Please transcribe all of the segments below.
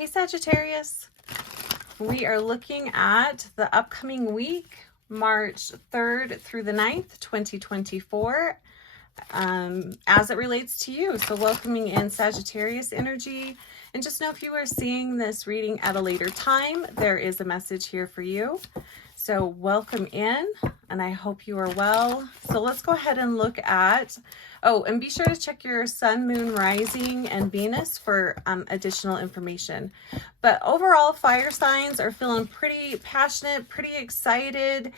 Hey Sagittarius, we are looking at the upcoming week, March 3rd through the 9th, 2024, as it relates to you. So welcoming in Sagittarius energy. And just know if you are seeing this reading at a later time, there is a message here for you. So welcome in, and I hope you are well. So let's go ahead and look at, and be sure to check your sun, moon, rising, and Venus for additional information. But overall, fire signs are feeling pretty passionate, pretty excited,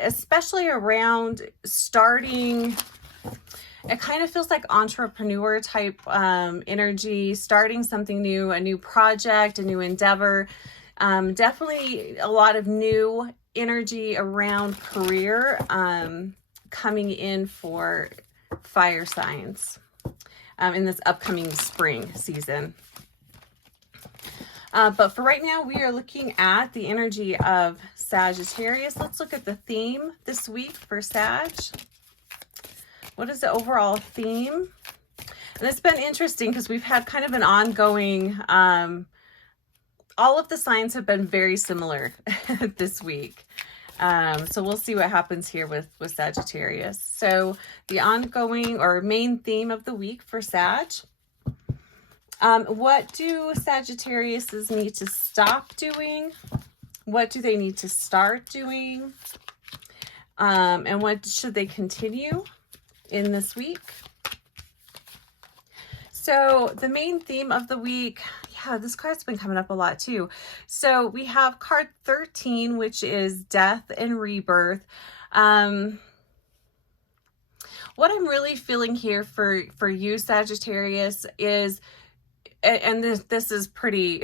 especially around starting. It kind of feels like entrepreneur type energy, starting something new, a new project, a new endeavor. Definitely a lot of new energy around career coming in for fire signs in this upcoming spring season. But for right now, we are looking at the energy of Sagittarius. Let's look at the theme this week for Sag. What is the overall theme? And it's been interesting because we've had kind of an ongoing, all of the signs have been very similar this week. So we'll see what happens here with Sagittarius. So the ongoing or main theme of the week for Sag. What do Sagittariuses need to stop doing? What do they need to start doing? And what should they continue in this week? So the main theme of the week, yeah, this card's been coming up a lot too. So we have card 13, which is death and rebirth. What I'm really feeling here for you, Sagittarius, is, and this is pretty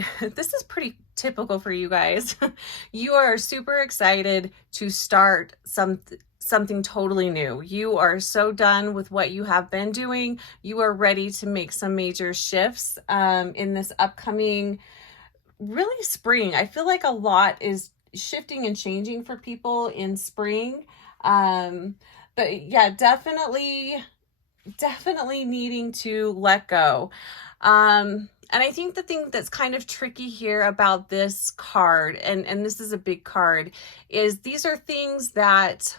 typical for you guys. You are super excited to start something totally new. You are so done with what you have been doing. You are ready to make some major shifts in this upcoming, really spring. I feel like a lot is shifting and changing for people in spring. But yeah, definitely needing to let go. And I think the thing that's kind of tricky here about this card, and this is a big card, is these are things that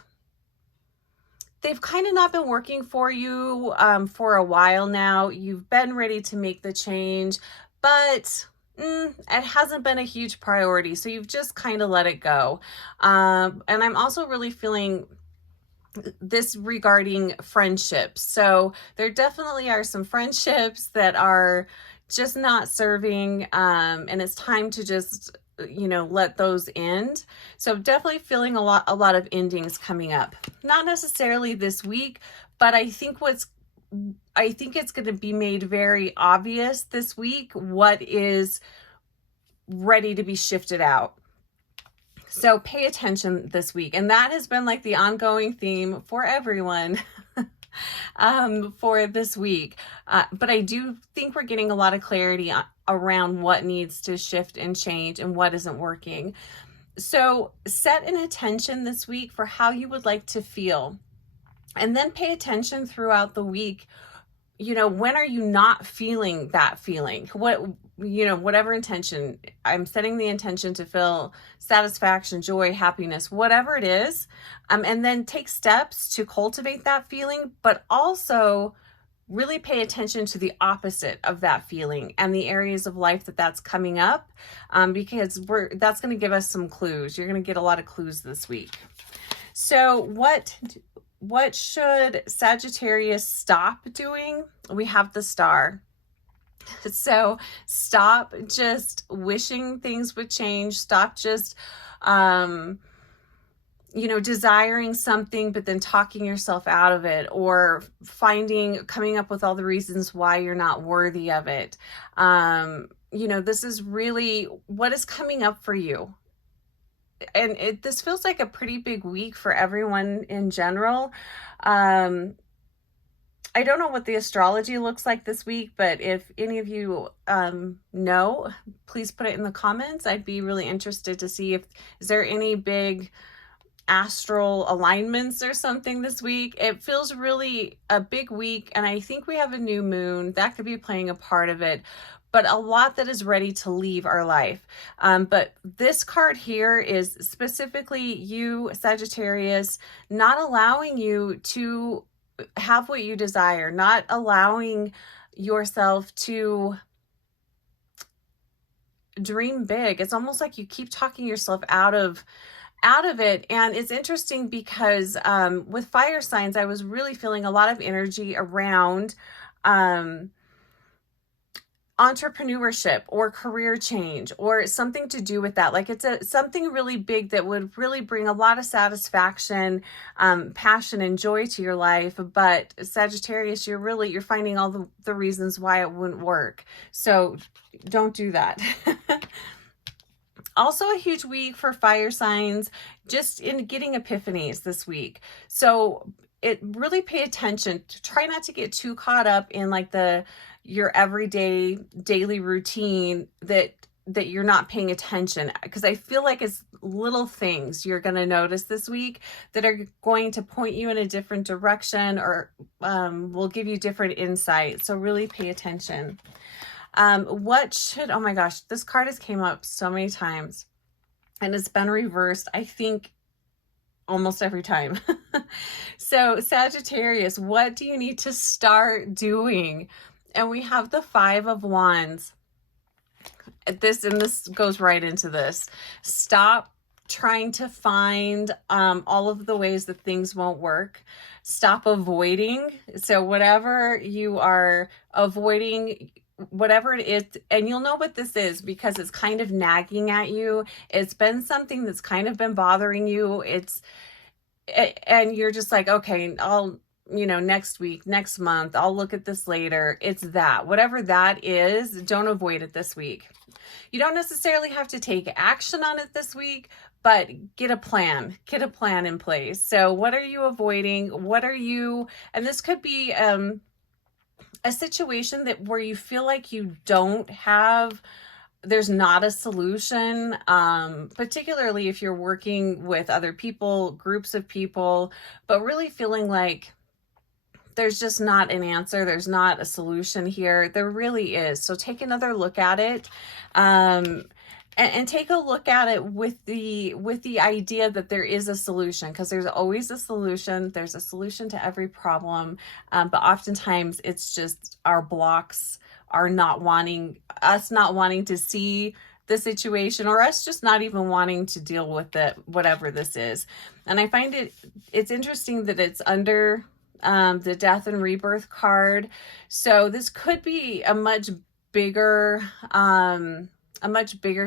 they've kind of not been working for you for a while now. You've been ready to make the change, but it hasn't been a huge priority. So you've just kind of let it go. And I'm also really feeling this regarding friendships. So there definitely are some friendships that are just not serving, and it's time to just, let those end. So definitely feeling a lot of endings coming up. Not necessarily this week, but I think it's going to be made very obvious this week what is ready to be shifted out. So pay attention this week. And that has been like the ongoing theme for everyone for this week. But I do think we're getting a lot of clarity around what needs to shift and change and what isn't working. So set an intention this week for how you would like to feel. And then pay attention throughout the week. When are you not feeling that feeling? Whatever intention, I'm setting the intention to feel satisfaction, joy, happiness, whatever it is. And then take steps to cultivate that feeling, but also really pay attention to the opposite of that feeling and the areas of life that's coming up, because that's going to give us some clues. You're going to get a lot of clues this week. So what should Sagittarius stop doing? We have the Star. So stop just wishing things would change. Stop just, desiring something, but then talking yourself out of it, or coming up with all the reasons why you're not worthy of it. This is really what is coming up for you. And this feels like a pretty big week for everyone in general. I don't know what the astrology looks like this week, but if any of you know, please put it in the comments. I'd be really interested to see is there any big astral alignments or something this week. It feels really a big week, and I think we have a new moon that could be playing a part of it. but a lot that is ready to leave our life. But this card here is specifically you, Sagittarius, not allowing you to have what you desire, not allowing yourself to dream big. It's almost like you keep talking yourself out of it. And it's interesting because with fire signs, I was really feeling a lot of energy around entrepreneurship or career change or something to do with that. Like it's something really big that would really bring a lot of satisfaction, passion and joy to your life. But Sagittarius, you're finding all the reasons why it wouldn't work. So don't do that. Also a huge week for fire signs, just in getting epiphanies this week. So really pay attention. Try not to get too caught up in like your everyday daily routine that you're not paying attention, because I feel like it's little things you're going to notice this week that are going to point you in a different direction or will give you different insight. So really pay attention. Oh my gosh, this card has came up so many times and it's been reversed, I think, almost every time. So Sagittarius, what do you need to start doing? And we have the 5 of Wands. This goes right into this. Stop trying to find all of the ways that things won't work. Stop avoiding. So whatever you are avoiding, whatever it is, and you'll know what this is because it's kind of nagging at you. It's been something that's kind of been bothering you. And you're just like, okay, I'll, next week, next month, I'll look at this later. It's that, whatever that is, don't avoid it this week. You don't necessarily have to take action on it this week, but get a plan in place. So what are you avoiding? And this could be, a situation where you feel like there's not a solution, particularly if you're working with other people, groups of people, but really feeling like there's just not an answer. There's not a solution here. There really is. So take another look at it. And take a look at it with the idea that there is a solution, because there's always a solution. There's a solution to every problem. But oftentimes it's just our blocks are not wanting to see the situation, or us just not even wanting to deal with it, whatever this is. And I find it's interesting that it's under the death and rebirth card. So this could be a much bigger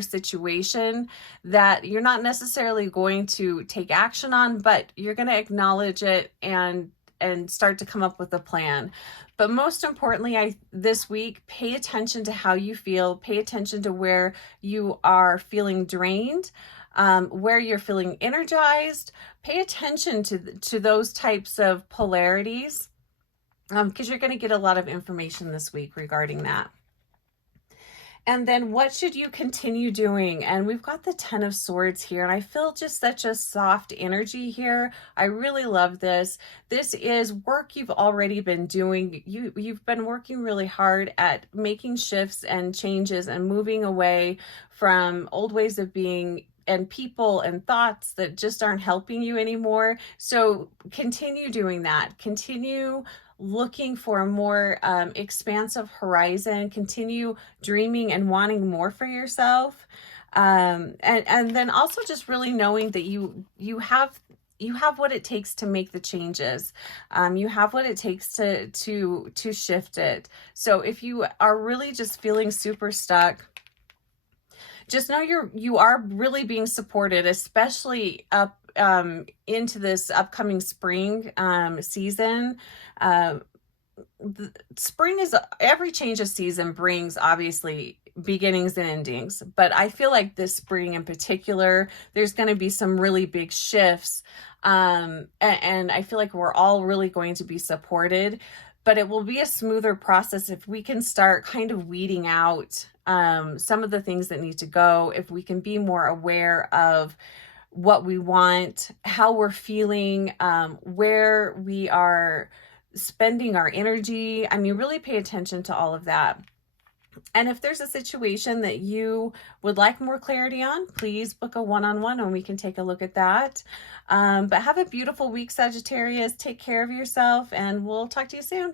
situation that you're not necessarily going to take action on, but you're going to acknowledge it and start to come up with a plan. But most importantly, this week, pay attention to how you feel, pay attention to where you are feeling drained, where you're feeling energized. Pay attention to those types of polarities, because you're going to get a lot of information this week regarding that. And then what should you continue doing? And we've got the 10 of Swords here, and I feel just such a soft energy here. I really love this. This is work you've already been doing. You've been working really hard at making shifts and changes and moving away from old ways of being and people and thoughts that just aren't helping you anymore. So continue doing that. Continue looking for a more expansive horizon. Continue dreaming and wanting more for yourself. And then also just really knowing that you have what it takes to make the changes. You have what it takes to shift it. So if you are really just feeling super stuck, just know you are really being supported, especially up into this upcoming spring season. Spring is every change of season brings obviously beginnings and endings, but I feel like this spring in particular, there's going to be some really big shifts, and I feel like we're all really going to be supported. But it will be a smoother process if we can start kind of weeding out some of the things that need to go, if we can be more aware of what we want, how we're feeling, where we are spending our energy. I mean, really pay attention to all of that. And if there's a situation that you would like more clarity on, please book a one-on-one and we can take a look at that. But have a beautiful week, Sagittarius. Take care of yourself, and we'll talk to you soon.